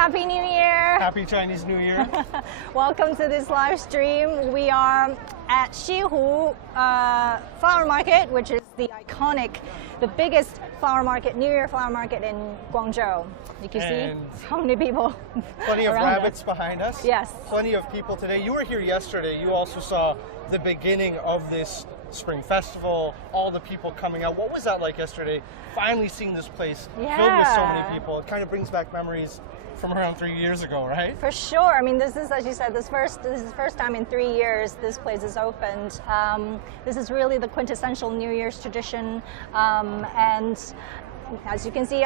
Happy New Year! Happy Chinese New Year! Welcome to this live stream. We are at Xihu flower market, which is the iconic, the biggest flower market, New Year flower market in Guangzhou. You can see how many people. Plenty of rabbits behind us. Yes. Plenty of people today. You were here yesterday. You also saw the beginning of this Spring Festival, all the people coming out. What was that like yesterday? Finally seeing this place filled with so many people. It kind of brings back memories from around 3 years ago, right? For sure. I mean, this is, as you said, this is the first time in 3 years this place is opened. This is really the quintessential New Year's tradition. And as you can see,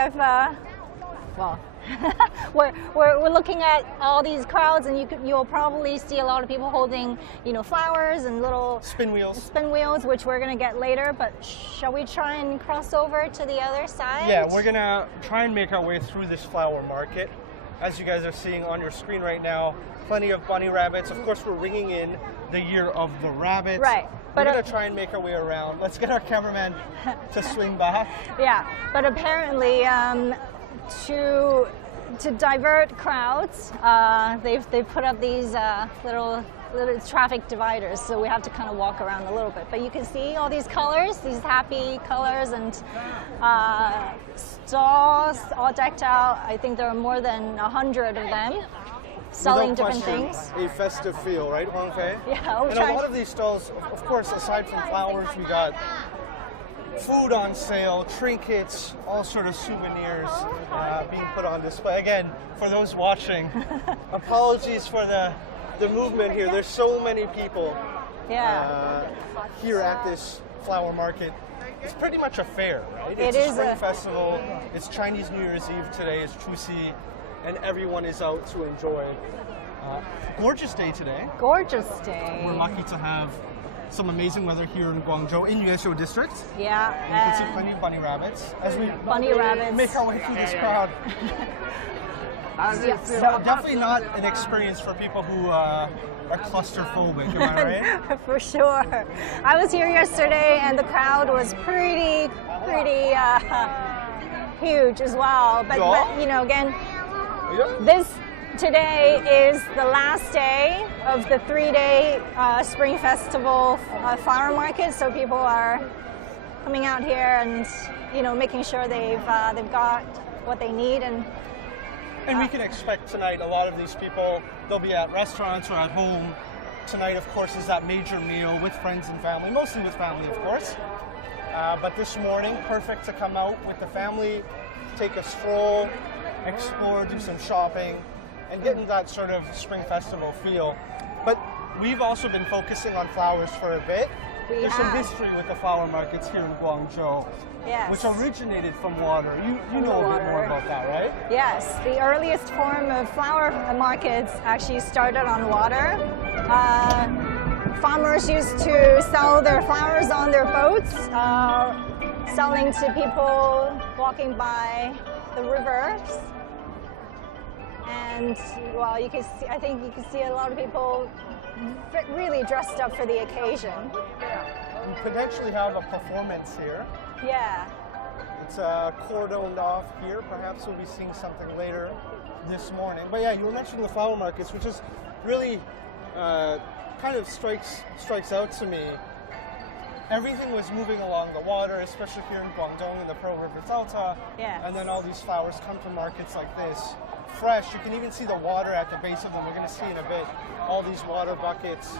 we're looking at all these crowds, and you'll probably see a lot of people holding, flowers and little spin wheels, which we're gonna get later. But shall we try and cross over to the other side? Yeah, we're gonna try and make our way through this flower market. As you guys are seeing on your screen right now, plenty of bunny rabbits. Of course, we're ringing in the year of the rabbit. Right. But we're gonna try and make our way around. Let's get our cameraman to swing back. Yeah, but apparently, to divert crowds, they've put up these little traffic dividers, so we have to kind of walk around a little bit. But you can see all these colors, these happy colors, and stalls all decked out. I think there are more than 100 of them selling different things. A festive feel, right, Huang? Yeah. And a lot of these stalls, of course, aside from flowers, we got food on sale, trinkets, all sort of souvenirs being put on display. Again, for those watching, apologies for the movement here. There's so many people here at this flower market. It's pretty much a fair, right? It's a spring festival. It's Chinese New Year's Eve today. It's Chuxi, and everyone is out to enjoy. Gorgeous day today. Gorgeous day. We're lucky to have some amazing weather here in Guangzhou, in Xihu district. Yeah. And you can see plenty of bunny rabbits as we make our way through this crowd. So definitely not an experience for people who are claustrophobic, am I right? For sure. I was here yesterday and the crowd was pretty huge as well. But again, today is the last day of the 3-day Spring Festival flower market, so people are coming out here and making sure they've got what they need. And we can expect tonight a lot of these people, they'll be at restaurants or at home. Tonight, of course, is that major meal with friends and family, mostly with family, of course. But this morning, perfect to come out with the family, take a stroll, explore, do some shopping, and get in that sort of Spring Festival feel. But we've also been focusing on flowers for a bit. There's some history with the flower markets here in Guangzhou, which originated from water. You know a bit more about that, right? Yes, the earliest form of flower markets actually started on water. Farmers used to sell their flowers on their boats, selling to people walking by the rivers. And well, I think you can see a lot of people really dressed up for the occasion. We potentially have a performance here. Yeah. It's cordoned off here. Perhaps we'll be seeing something later this morning. But yeah, you were mentioning the flower markets, which is really kind of strikes out to me. Everything was moving along the water, especially here in Guangdong in the Pearl River Delta. Yeah. And then all these flowers come to markets like this, fresh. You can even see the water at the base of them. We're going to see in a bit all these water buckets.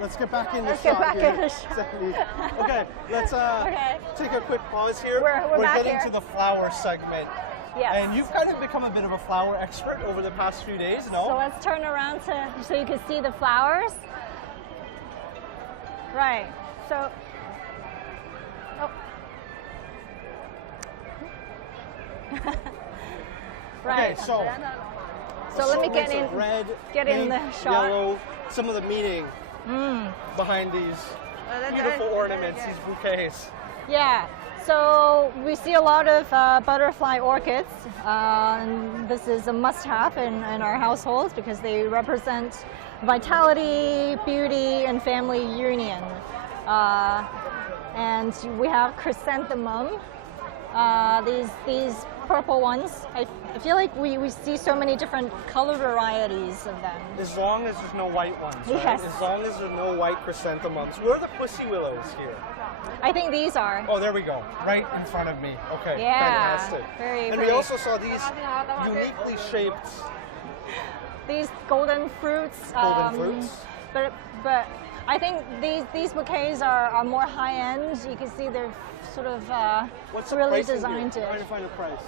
Let's get back in the shot here. Okay, let's take a quick pause here. We're getting here to the flower segment. Yes. And you've kind of become a bit of a flower expert over the past few days, no? So let's turn around so you can see the flowers. Right. So. Right. Okay, so let me get in. Red, get pink, in the shot. Yellow. Some of the meaning behind these beautiful ornaments, these bouquets. Yeah. So we see a lot of butterfly orchids. This is a must-have in our households because they represent vitality, beauty, and family union. And we have chrysanthemum, These purple ones. I feel like we see so many different color varieties of them. As long as there's no white ones, right? Yes. As long as there's no white chrysanthemums. Where are the pussy willows here? I think these are. Oh, there we go. Right in front of me. Okay, Yeah, fantastic. very and pretty. we also saw these uniquely shaped These golden fruits. But I think these bouquets are more high end. You can see they're sort of What's the really pricing designed here? to. Trying to find a price.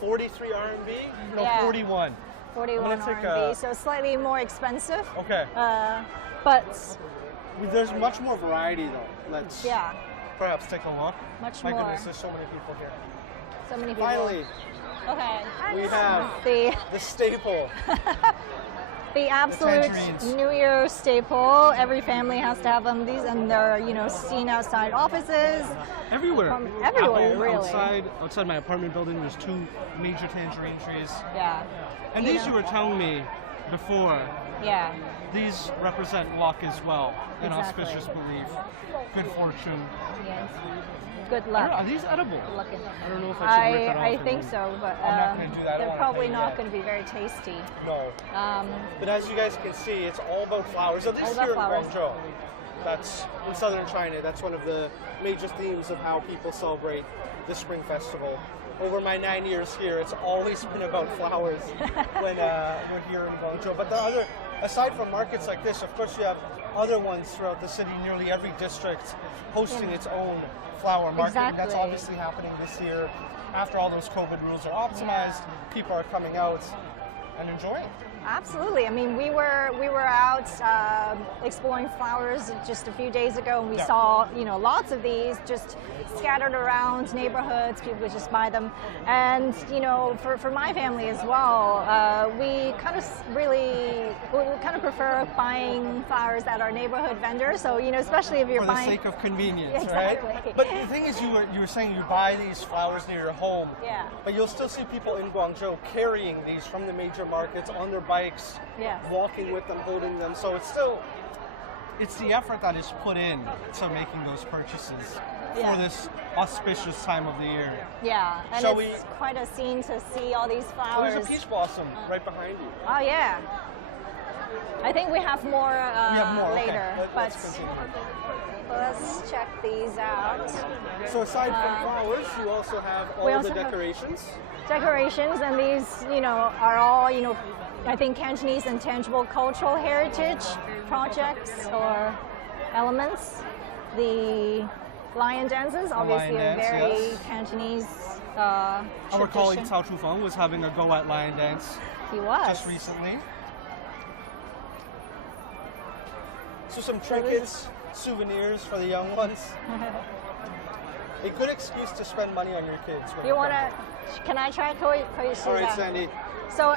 43 RMB? No, Yeah. 41. 41 take RMB, so slightly more expensive. Okay. But There's much more variety though. Let's yeah, perhaps take a look. much My more. goodness, there's so many people here. So many people. Finally, Okay. we have the staple. The absolute tangerines. New Year staple. Every family has to have them. These, and they're seen outside offices. Everywhere. Everywhere, At home, really. outside my apartment building, there's 2 major tangerine trees. Yeah. And these you were telling me before, Yeah. these represent luck as well, an Exactly. auspicious belief, good fortune. Yes. Good I don't luck. know, are these edible? Looking. I don't know if I should rip it off I or think not. so, but I'm not gonna do that. I don't they're wanna probably play not yet. going to be very tasty. No. But as you guys can see, it's all about flowers. At least All about here flowers. in Guangzhou. That's in southern China. That's one of the major themes of how people celebrate the Spring Festival. Over my 9 years here, it's always been about flowers when we're here in Guangzhou. But aside from markets like this, of course you have other ones throughout the city. Nearly every district hosting its own flower market. And that's Exactly. obviously happening this year. After all those COVID rules are optimized, people are coming out and enjoying. Absolutely. I mean, we were out exploring flowers just a few days ago, and we Yeah. saw lots of these just scattered around neighborhoods. People would just buy them, and for my family as well, we kind of prefer buying flowers at our neighborhood vendors. So especially if you're For the buying sake of convenience, Exactly. right? But the thing is, you were saying you buy these flowers near your home. Yeah. But you'll still see people in Guangzhou carrying these from the major markets on their bikes, Yes. walking with them, holding them. So it's the effort that is put in to making those purchases Yeah. for this auspicious time of the year. Yeah, and Shall it's quite a scene to see all these Oh, flowers. there's a peach blossom right behind you. Oh yeah. I think we have more, We have more. later, Okay. but Let's continue. let's check these out. So aside from flowers, you also have we all also the have- decorations. Decorations, and these, are all, I think Cantonese and tangible cultural heritage projects or elements. The lion dances, obviously lion a dance, very yes. Cantonese Our colleague tradition. Cao Chufeng was having a go at lion dance He was. just recently. So some trinkets, souvenirs for the young ones. A good excuse to spend money on your kids. when You come wanna? here. Can I try? 可以试 All 一 right, 下 Sandy. So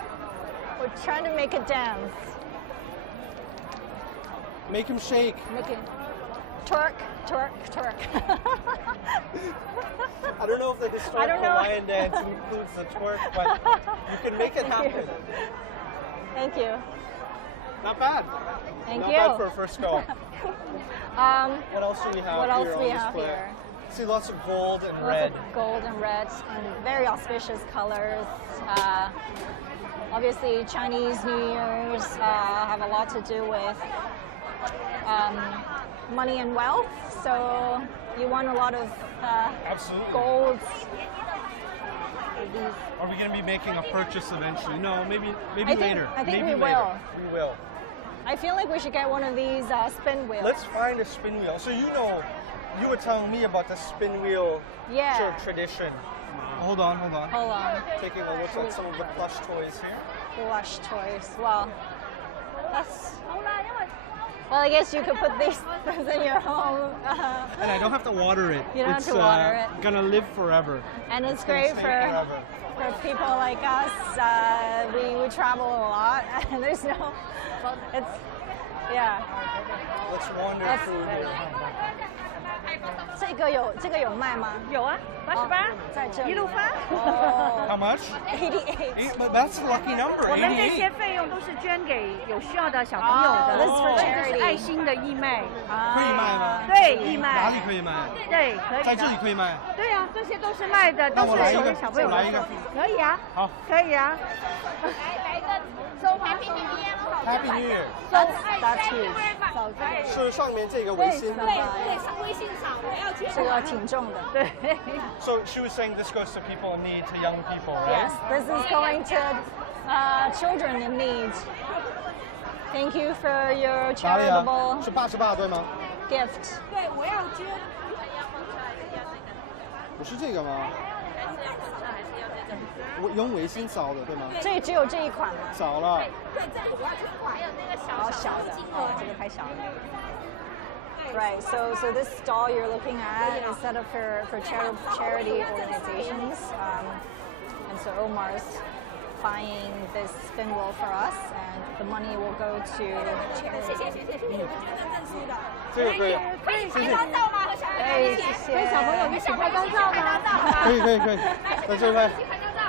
we're trying to make a dance. Make him shake. Make it twerk, twerk, twerk. I don't know if the historical know. lion dance includes the twerk, but you can make it happen. Thank you. Not bad. Thank Not you. bad for a first go. What else do we have What here else on we have display? here? See lots of gold and Lots red. of gold and red and very auspicious colors. Obviously, Chinese New Year's have a lot to do with money and wealth. So you want a lot of Absolutely. gold. Are we going to be making a purchase eventually? No, maybe think- later. I think maybe we later. will. We will. I feel like we should get one of these spin wheels. Let's find a spin wheel. So you were telling me about the spin wheel Yeah. sort of tradition. Hold on. Hold on. Taking a look at some of the plush toys here. Plush toys. Well, I guess you could put these in your home. And I don't have to water it. You don't have it's to water it. Gonna live forever. And it's gonna great stay for forever. people like us. We travel a lot, and there's no. It's yeah. Let's wander That's through very- here. 这个有卖吗？有啊，88，在这里一路发。 How much? 88. But that's a lucky number. 我们这 88. 些费用都是捐给有需要的小朋友的， This is for 这 charity. 是爱心的义卖。可以卖吗？对，义卖。哪里可以卖？对，可以的。在这里可以卖。对啊，这些都是卖的，都是那我来一个有给小朋友的。我来一个可以啊。好。可以啊。来一个收吗？ Happy New Year. that's huge. 是上面这个围巾。对，上微信上我要去。这个挺重的。对。 So she was saying this goes to people in need, to young people, Yes, right? this is going to children in need. Thank you for your 哪里啊？ charitable 是88对吗？ gift. 对，我要捐。不是这个吗？我用围巾扫的对吗？这只有这一款吗？扫了。对，这里我要捐款。还有那个小的，哦，这个太小了。Right, so this stall you're looking at is set up for charity organizations, and so Omar's buying this spin wheel for us, and the money will go to charity. 谢谢，有捐赠证书的。这个可以。可以拍张照吗？和小朋友一起。跟小朋友一起拍张照吗？可以，在这拍。拍张照。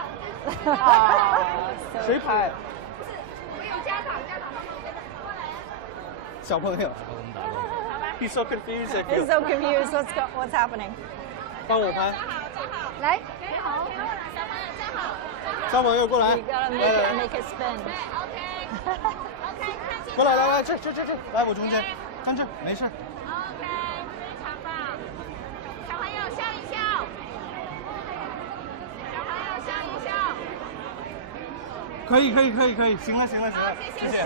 谁拍？我有家长小朋友。He's so confused. He's so confused. What's happening? 帮我拍。来，小朋友过来。 You gotta make it spin. OK，过来，来，这，来我中间，站这，没事。 OK，非常棒。小朋友笑一笑，小朋友笑一笑。可以，行了，谢谢。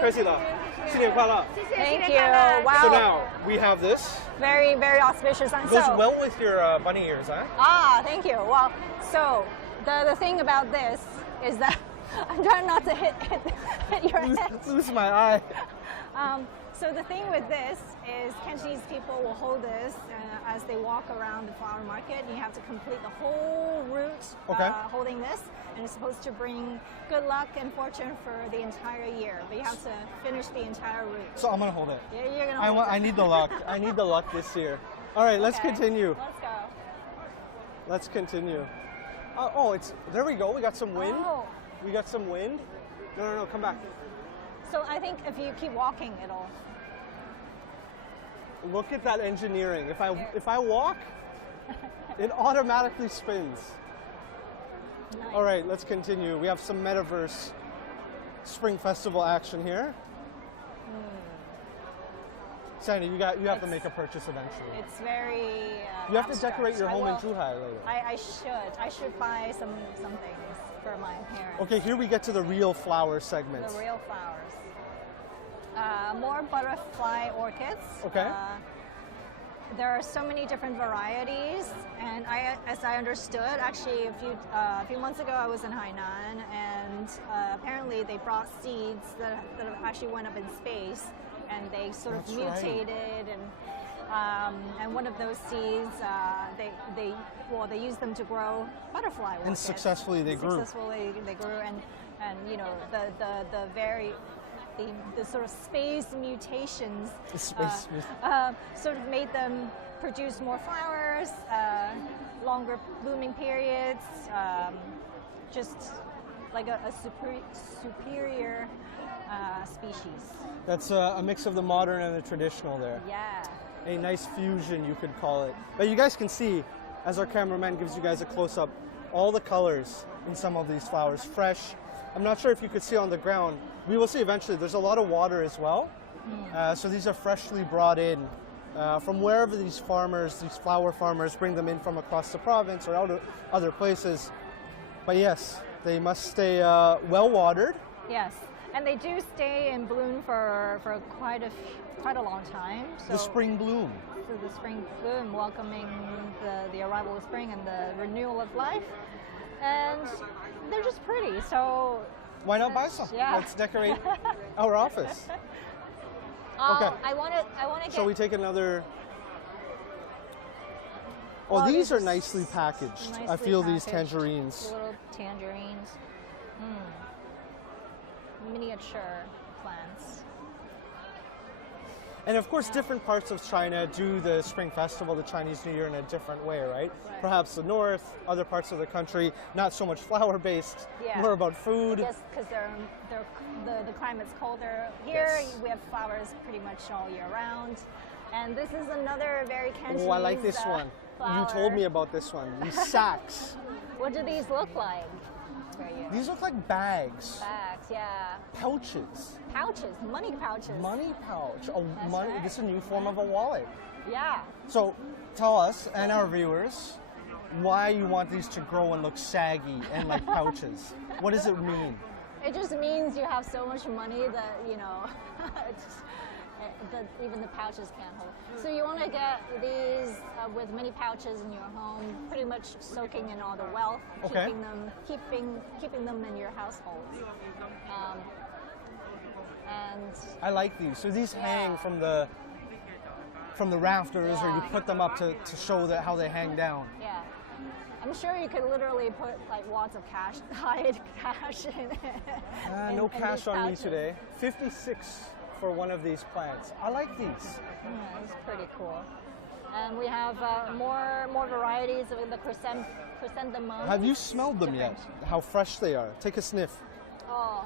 客气了，新年快乐。 Thank you. So Wow. now we have this. Very, very auspicious. And Goes so, well with your bunny ears, huh? thank you. Well, so the thing about this is that I'm trying not to hit your head. Lose my eye. So the thing with this is Cantonese people will hold this as they walk around the flower market. You have to complete the whole route holding this, and it's supposed to bring good luck and fortune for the entire year. But you have to finish the entire route. So I'm gonna hold it. Yeah, you're gonna hold it. I need the luck. I need the luck this year. All right, let's Okay, continue. Let's go. Let's continue. Oh, it's there. We go. We got some wind. Oh. We got some wind. No, come back. So I think if you keep walking, it'll. Look at that engineering. If I walk, it automatically spins. Nice. All right, let's continue. We have some metaverse spring festival action here. Sandy, you have to make a purchase eventually. It's very. You have to abstract. decorate your I home in will. Zhuhai later. I should. I should buy some things for my parents. Okay, here we get to the real flower segment. The real flowers. More butterfly orchids. Okay. There are so many different varieties, and as I understood, actually a few months ago I was in Hainan, and apparently they brought seeds that actually went up in space, and they sort of That's right. mutated, and one of those seeds they used them to grow butterfly orchids. And successfully they grew. Successfully they grew, and you know the sort of space mutations sort of made them produce more flowers, longer blooming periods, just like a superior species. That's a mix of the modern and the traditional there. Yeah. A nice fusion, you could call it. But you guys can see, as our cameraman gives you guys a close-up, all the colors in some of these flowers. Fresh. I'm not sure if you could see on the ground. We will see eventually. There's a lot of water as well. So these are freshly brought in from wherever these flower farmers bring them in from across the province or other places. But yes, they must stay well watered. Yes, and they do stay in bloom for quite a long time. So The spring bloom. So the spring bloom, welcoming the arrival of spring and the renewal of life, and they're just pretty. So why not buy some? Yeah. Let's decorate our office. Okay. I want to get. Shall we take another? Oh, Well, these they're are nicely packaged. I nicely feel these packaged. tangerines. Little tangerines. Miniature plants. And of course, different parts of China do the Spring Festival, the Chinese New Year, in a different way, right? Perhaps the north, other parts of the country, not so much flower-based, more about food. Yes, because the climate's colder. Here, Yes. we have flowers pretty much all year round. And this is another very Cantonese Oh, I like this one. flower. You told me about this one. These sacks. What do these look like for you? These look like bags, Bags, yeah. pouches, Pouches, money pouches. money pouch. That's right. This is a new form of a wallet. Yeah. So tell us and our viewers why you want these to grow and look saggy and like pouches. What does it mean? It just means you have so much money that, that even the pouches can't hold. So you want to get these with many pouches in your home, pretty much soaking in all the wealth, Okay. keeping them in your household. And I like these. So these hang from the rafters, or you put them up to show that how they hang down. yeah, I'm sure you could literally put like lots of cash, hide cash in it. No in cash these on me pouches. today. 56 for one of these plants. I like these. Yeah, it's pretty cool. And we have more varieties of the chrysanthemum. Have you smelled them yet? How fresh they are. Take a sniff. Oh,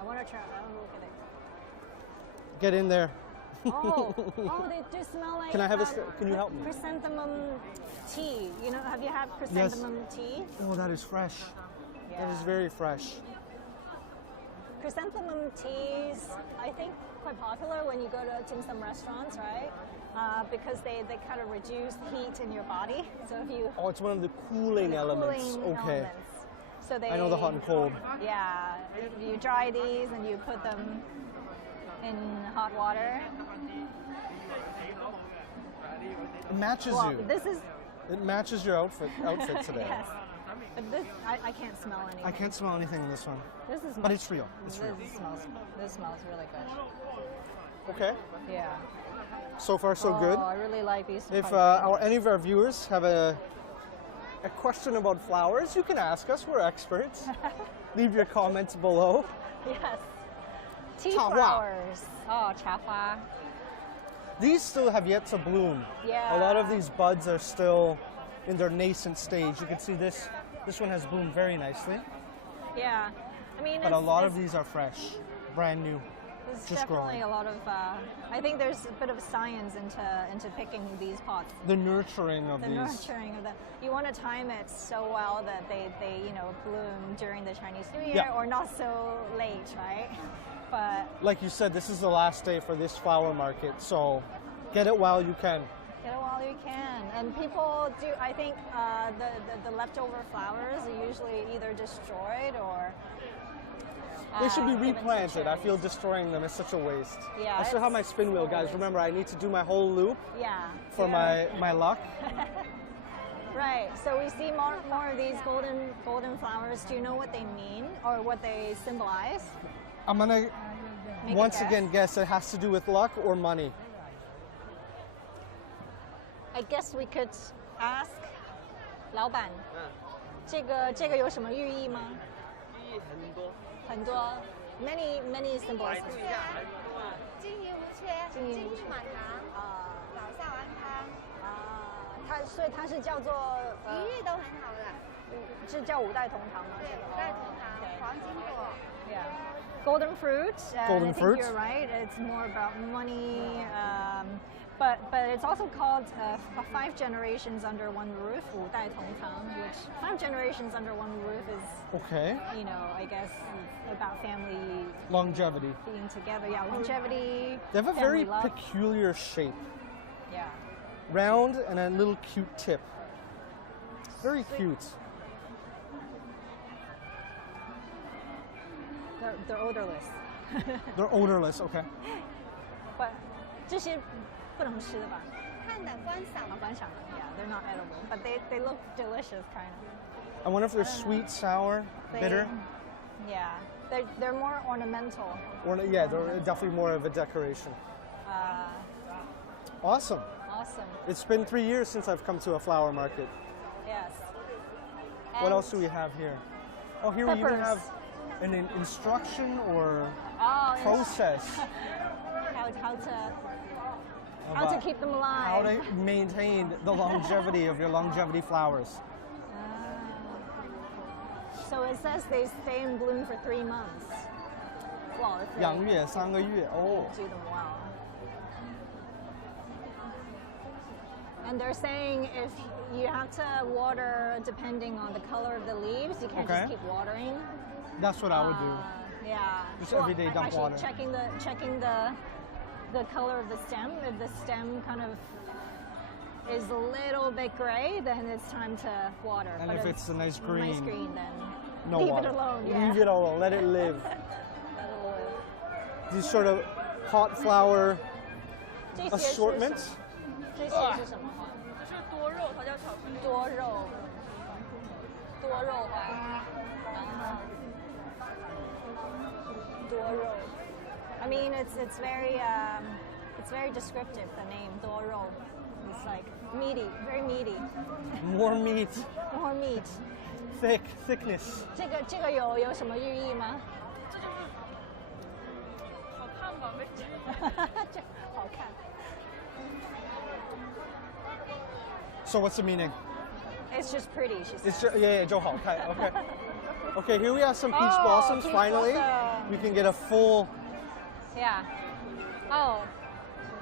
I want to try. I want to look at it. Get in there. Oh, they do smell like. Can I have can you help me? Chrysanthemum tea. Have you had chrysanthemum tea? Oh, that is fresh. That is Yeah. very fresh. Chrysanthemum teas, I think, quite popular when you go to dim sum restaurants, right? Because they kind of reduce heat in your body. So if you Oh, it's one of the cooling elements. cooling Okay. elements. So they, I know the hot and cold. Yeah, you dry these and you put them in hot water. It matches Well, you. this is It matches your outfit today. yes, but this I can't smell anything. I can't smell anything in this one. This is But it's real. It's real. This smells really good. Okay. Yeah. So far, so Oh, good. I really like these. If quite any of our viewers have a question about flowers, you can ask us. We're experts. Leave your comments below. good. Yes. Tea 茶花 flowers. Oh, 茶花. These still have yet to bloom. Yeah. A lot of these buds are still in their nascent stage. You can see this one has bloomed very nicely, Yeah. I mean, but a lot of these are fresh, brand new. There's just definitely growing. a lot of. I think there's a bit of science into picking these pots. The nurturing of The these. nurturing of them. You want to time it so well that they bloom during the Chinese New Year Yeah. or not so late, right? But Like you said, this is the last day for this flower market, so get it while you can. get it while you can. And people do. I think the leftover flowers are usually either destroyed or. They should be given to replanted. I feel charities. destroying them is such a waste. Yeah, I still have my it's spin wheel, a guys. waste. Remember, I need to do my whole loop Yeah. for yeah. my luck. Right. So we see more of these golden flowers. Do you know what they mean or what they symbolize? I'm gonna Make a once guess. again guess it has to do with luck or money. I guess we could ask 老板，这个有什么寓意吗？意义很多，很多 many symbols. 金银无缺，金银无缺金玉满堂，啊老少安康，所以它是叫做一日都很好的，是叫五代同堂吗？对，五代同堂，黄金果。 Yeah. Golden fruit. Golden I think fruit. You're right. It's more about money, but it's also called 5 generations under one roof, 五代同堂, which 5 generations under one roof is, Okay. I guess about family Longevity. being together. Yeah, longevity. They have a family very love. peculiar shape. Yeah. Round and a little cute tip. Very cute. They're odorless. They're odorless, okay. But 这些不能吃的吧？看的观赏，观赏的 Yeah, they're not edible, but they look delicious, kind of. I wonder if they're sweet, sour, bitter. Yeah, they're more ornamental. Or yeah, they're definitely more of a decoration. Awesome. Awesome. It's been 3 years since I've come to a flower market. Yes. What And- else do we have here? Oh, here we even Peppers. have an instruction or Oh, process. how to How to keep them alive. How to maintain the longevity of your longevity flowers. So it says they stay in bloom for 3 months. Well, if they 2月、3个月. Oh. do them well. And they're saying if you have to water depending on the color of the leaves, you can't Okay. just keep watering. That's what I would do. Yeah. Just everyday dump actually, water. checking the color of the stem. If the stem kind of is a little bit gray, then it's time to water. And But if it's a nice green, nice green, then No leave water. it alone. Yeah. Leave it alone. Let it live. Let it live. These sort of hot flower 这些是 assortments. 这些是什么花？这是多肉，它叫巧克力。多肉，多肉花。多肉。I mean, it's very descriptive. The name 多肉. It's like meaty, very meaty. More meat, More meat. thickness. 这个有什么寓意吗？这就是好看吧，没劲。这好看。 So what's the meaning? It's just pretty. She said. It's just, yeah, 就好看. Okay. Okay, here we have some peach Oh, blossoms. peach Finally, blossom. we can get a full. Yeah. Oh,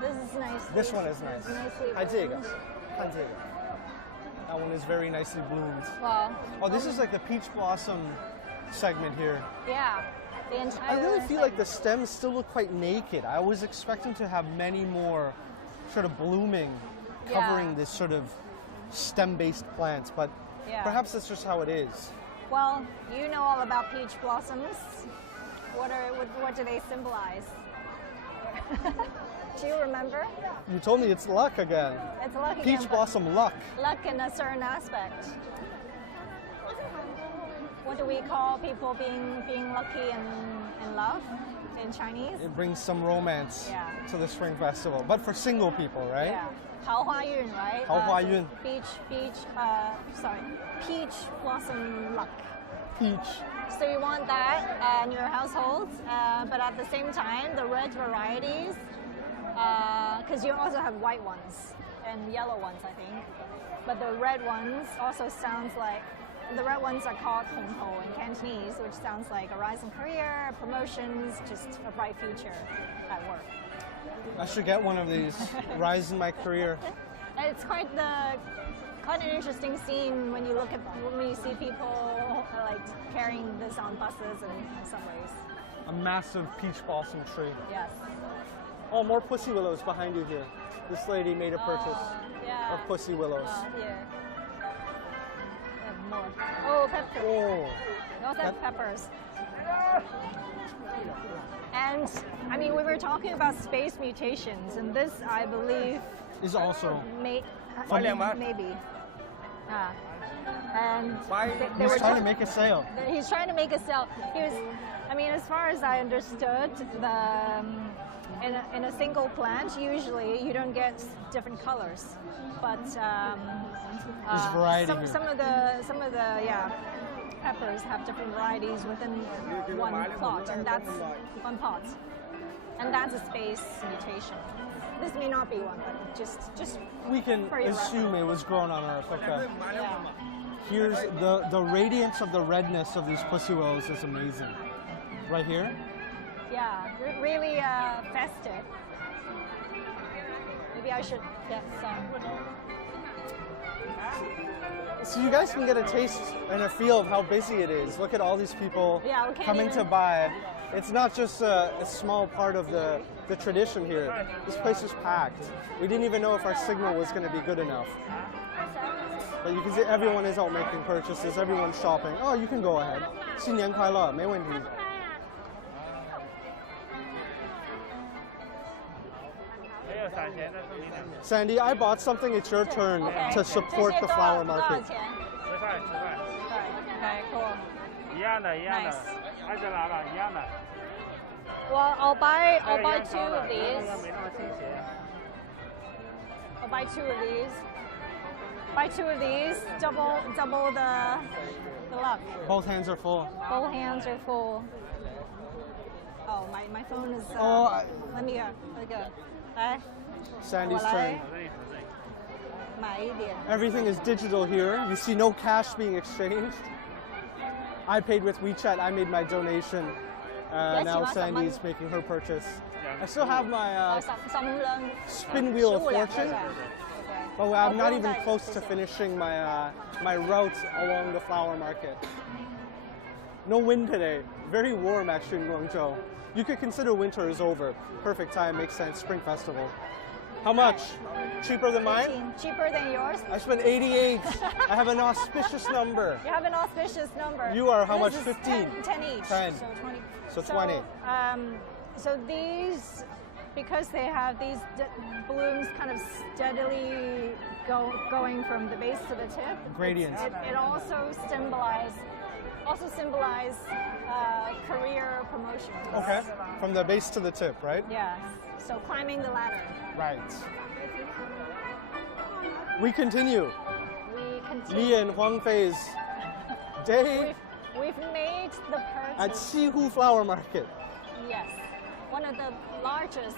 this is nice. This one is nice. Nicely 还这个， bloomed. 看这个. That one is very nicely bloomed. Well, Oh, this is like the peach blossom segment here. yeah. The entire. I really feel like the stems still look quite naked. I was expecting to have many more sort of blooming, covering Yeah. this sort of stem-based plants, but Yeah. perhaps that's just how it is. Well, you know all about peach blossoms. What do they symbolize? Do you remember? You told me it's luck again. It's luck again, Peach but blossom luck. luck in a certain aspect. What do we call people being lucky in love in Chinese? It brings some romance Yeah. to the Spring Festival, but for single people, right? Yeah. 桃花运, right? 桃花运. Peach blossom luck. Peach. So you want that in your household, but at the same time, the red varieties, because you also have white ones and yellow ones, I think. But the red ones also sounds like, the red ones are called Hong Ho in Cantonese, which sounds like a rise in career, promotions, just a bright future at work. I should get one of these. Rise in my career. And it's quite an interesting scene when you see people like carrying this on buses and subways. A massive peach blossom tree. Yes. Oh, more pussy willows behind you here. This lady made a purchase Yeah. of pussy willows. Here. We have more. Oh, peppers. Oh, We also have peppers. And I mean, we were talking about space mutations, and this, I believe, is also. Maybe. And they He's were trying to make a sale. He's trying to make a sale. I mean, as far as I understood, in a single plant, usually you don't get different colors, but There's variety here. some of the peppers have different varieties within one plot, and that's one pot, and that's a space mutation. This may not be one, but just We can for your assume it was grown on Earth. Okay. yeah. Here's the radiance of the redness of these pussy willows is amazing. Right here. Yeah, really festive. Maybe I should get some. So you guys can get a taste and a feel of how busy it is. Look at all these people Yeah, we can't coming to even- buy. It's not just a small part of the tradition here. This place is packed. We didn't even know if our signal was going to be good enough. But you can see everyone is out making purchases. Everyone's shopping. Oh, you can go ahead. 新年快乐，没问题。Sandy, I bought something. It's your turn Okay. to support the flower 这些 market. 多少钱？ 10块10块， Okay, cool. 一样的，一样的 Nice， 挨着拿吧，一样的。 Well, I'll buy 这个 two 一样高 of 的，这个 these. 没那么倾斜。 I'll buy two of these. Buy two of these. Double the luck. Both hands are full. Both hands are full. Oh, my phone is. Oh, let me go. 来， Sandy's 我来 turn. 买一点。 Everything is digital here. You see no cash being exchanged. I paid with WeChat. I made my donation. Yes, Now you are Sandy's someone- making her purchase. I still have my 15兩 spin wheel of 15兩 fortune. 㗎。 But I'm not 不用 even 帶 close to 謝謝 finishing my route along the flower market. No wind today. Very warm actually in Guangzhou. You could consider winter is over. Perfect time, makes sense. Spring festival. How much? Cheaper than mine? 15. Cheaper than yours? I spent 88. I have an auspicious number. You have an auspicious number. You are how This much? is 15? 10 each. 10. So 20. So 20. So these, because they have these blooms kind of steadily going from the base to the tip. Gradients. It also symbolize career promotion. Okay. From the base to the tip, right? Yeah. So climbing the ladder. Right. We continue. We continue. Li and Huang Fei's day We've made the at purchase. Xihu Flower Market. Yes, one of the largest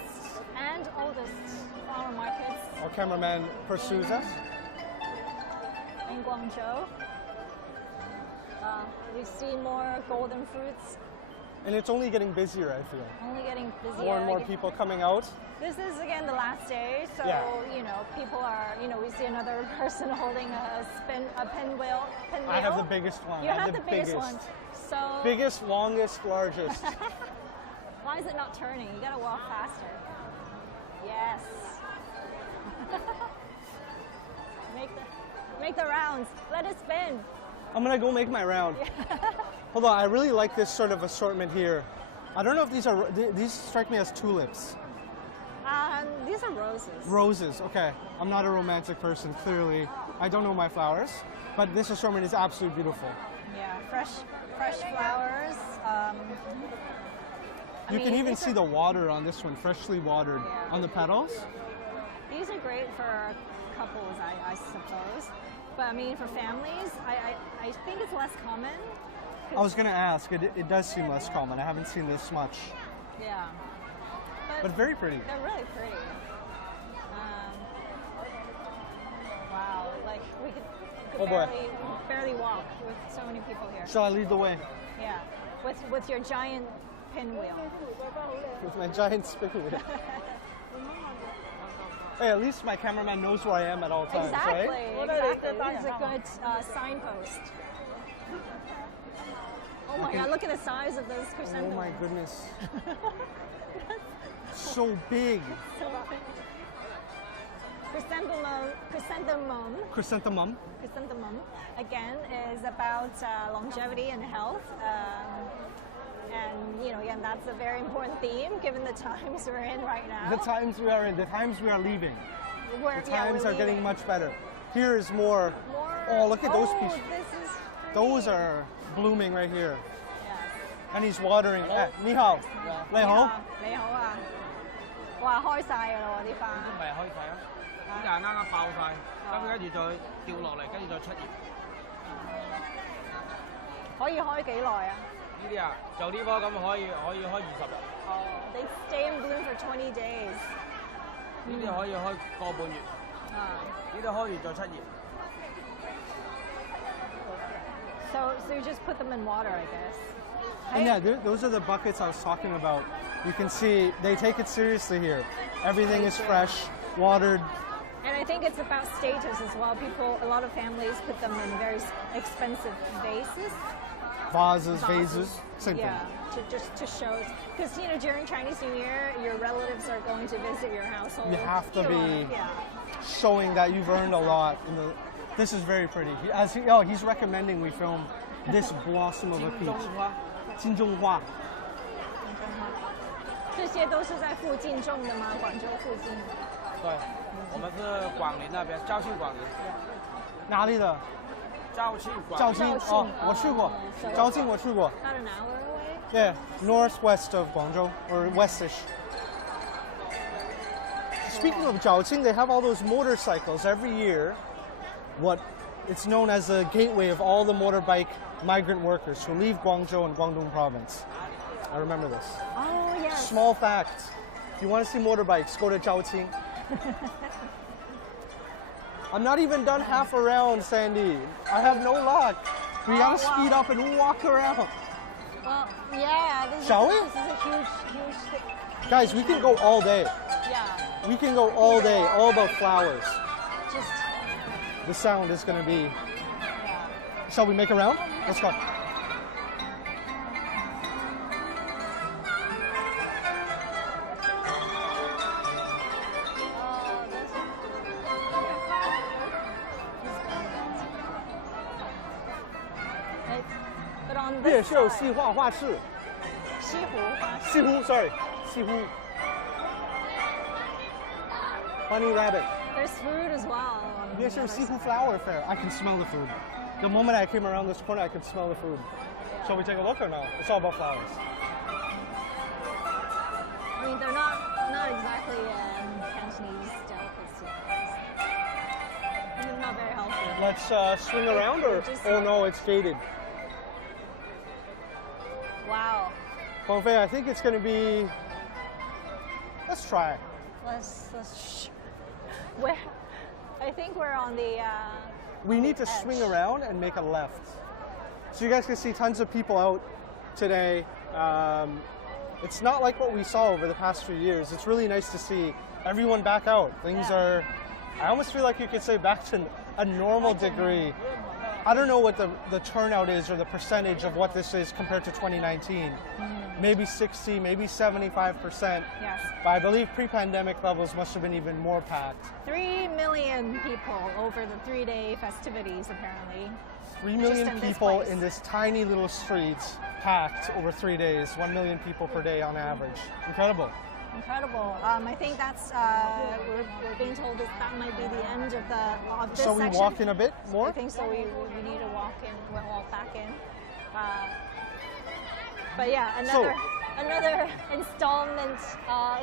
and oldest flower markets Our cameraman pursues us. in Guangzhou. We see more golden fruits, And it's only getting busier, I feel. only getting busier. More and more people coming out. This is again the last day, so Yeah. People are. We see another person holding a pinwheel. I have the biggest one. You I have the biggest one. So Biggest, longest, largest. why is it not turning? You gotta walk faster. Yes. make the rounds. Let it spin. I'm gonna go make my round. Hold on, I really like this sort of assortment here. I don't know if these strike me as tulips. These are roses. Roses, okay. I'm not a romantic person, clearly. I don't know my flowers, but this assortment is absolutely beautiful. Yeah, fresh flowers. You can even these see are- the water on this one, freshly watered Yeah. on the petals. These are great for couples, I suppose. But I mean, for families, I think it's less common. I was gonna ask, it does seem less common. I haven't seen this much, Yeah. but very pretty. They're really pretty. Wow, like we could Oh, boy. barely walk with so many people here. Shall I lead the way? Yeah, with your giant pinwheel. With my giant spin wheel. Hey, at least my cameraman knows where I am at all times, Exactly, right? exactly. This is a good signpost. Oh my God! Look at the size of this Oh chrysanthemum. my goodness. So big. Chrysanthemum Chrysanthemum. again is about longevity and health. And again, that's a very important theme given the times we're in right now. The times we are in, the times we are leaving. We're- The yeah, times we're are getting leaving. much better. Here is more. More. Oh, look at those oh, pieces. This is Those pretty. are blooming right here. Yes. And he's watering. 你好，你好。你好啊！哇，開晒㗎啦喎啲花。咪開晒啊！啲人啱啱爆晒，咁跟住再掉落嚟，跟住再出葉。可以開幾耐啊？呢啲啊，就呢棵咁可以開20日，哦，They stay in bloom for 20 days。呢啲可以開個半月，啊呢啲開完再出葉。，so you just put them in water, I guess. And yeah, those are the buckets I was talking about. You can see they take it seriously here. Everything is fresh, watered. And I think it's about status as well. A lot of families put them in very expensive vases. Vases, same thing. Yeah, to show, because during Chinese New Year, your relatives are going to visit your household. You have to be Yeah. showing that you've earned a lot. This is very pretty. He's recommending we film this blossom of a peach. 金钟花. 这些都是在附近种的吗？广州附近。对，我们是广陵那边，肇庆广陵，哪里的？肇庆广肇陵。庆哦，我去过。肇庆我去过。 About an hour away. Yeah, northwest of Guangzhou, or westish. Speaking of Zhaoqing, they have all those motorcycles every year. It's known as the gateway of all the motorbike migrant workers who leave Guangzhou and Guangdong province. I remember this. Oh yes. Small fact. If you want to see motorbikes, go to Zhaoqing. I'm not even done half around, Sandy. I have no luck. We gotta speed up and walk around. Well, yeah, this Shall we? This is a huge, huge thing. Guys, we can go all day. Yeah, We can go all day, all about flowers. just, The sound is gonna be. yeah. Shall we make a round? Let's go. Oh, this Right, but on 夜 this 秀 side, 戏画画室。西湖，西湖 ，sorry， 西湖。Bunny rabbit. there's food as well. on the 夜秀 other 西湖 side. flower fair. I can smell the food. The moment I came around this corner, I could smell the food. Shall we take a look or no? It's all about flowers. I mean, they're not exactly Cantonese delicacies. They're not very healthy. Let's swing around or? Oh no, it's gated. Wow. Huang, I think it's going to be. Let's try. Where? I think we're on the. We need to edge. swing around and make a left. So you guys can see tons of people out today. It's not like what we saw over the past few years. It's really nice to see everyone back out. Things Yeah. are, I almost feel like you could say back to a normal degree. I don't know what the turnout is or the percentage of what this is compared to 2019. Maybe 60, maybe 75%. Yes. But I believe pre-pandemic levels must have been even more packed. 3 million people over the 3-day festivities, apparently. 3 million in this people place. in this tiny little street, packed over 3 days. 1 million people per day on average. Incredible. Incredible. I think that's we're being told that might be the end of this So we section. walk in a bit I more? think so. We need to walk back in. But yeah, another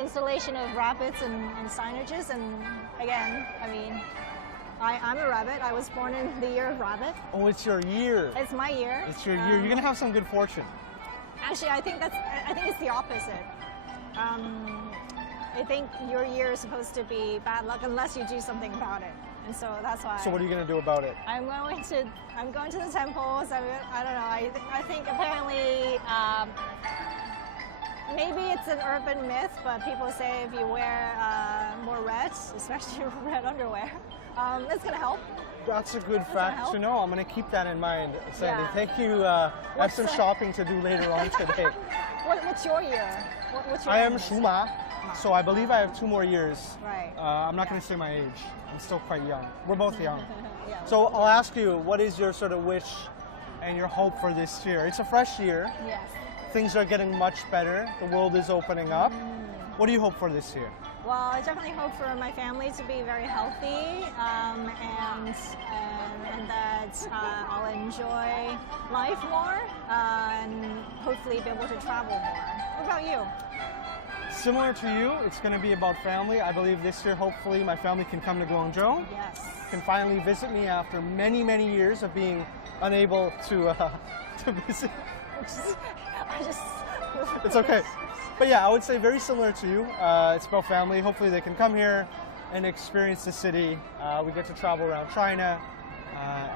installation of rabbits and signages. And again, I mean, I'm a rabbit. I was born in the year of rabbit. Oh, it's your year. It's my year. It's your year. You're gonna have some good fortune. Actually, I think it's the opposite. I think your year is supposed to be bad luck unless you do something about it, and so that's why. So what are you gonna do about it? I'm going to the temples. I don't know. I think apparently maybe it's an urban myth, but people say if you wear more red, especially red underwear, it's gonna help. That's a good fact help. to know. I'm gonna keep that in mind, Sandy. Yeah. Thank you. I have some shopping to do later on today. What's your year? What's your I am number? Shuma, so I believe I have 2 more years. Right. I'm not gonna say my age. I'm still quite young. We're both young. Yeah. So I'll ask you, what is your sort of wish and your hope for this year? It's a fresh year. Yes. Things are getting much better. The world is opening up. What do you hope for this year? Well, I definitely hope for my family to be very healthy, and that I'll enjoy life more, and hopefully be able to travel more. What about you? Similar to you, it's going to be about family. I believe this year, hopefully, my family can come to Guangzhou, Yes. can finally visit me after many, many years of being unable to visit. I just. It's okay. But yeah, I would say very similar to you. It's about family. Hopefully they can come here and experience the city. We get to travel around China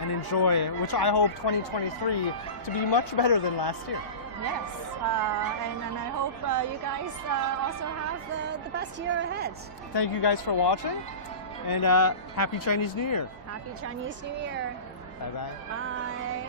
and enjoy it, which I hope 2023 to be much better than last year. Yes, and I hope you guys also have the best year ahead. Thank you guys for watching, and Happy Chinese New Year. Happy Chinese New Year. Bye-bye. Bye.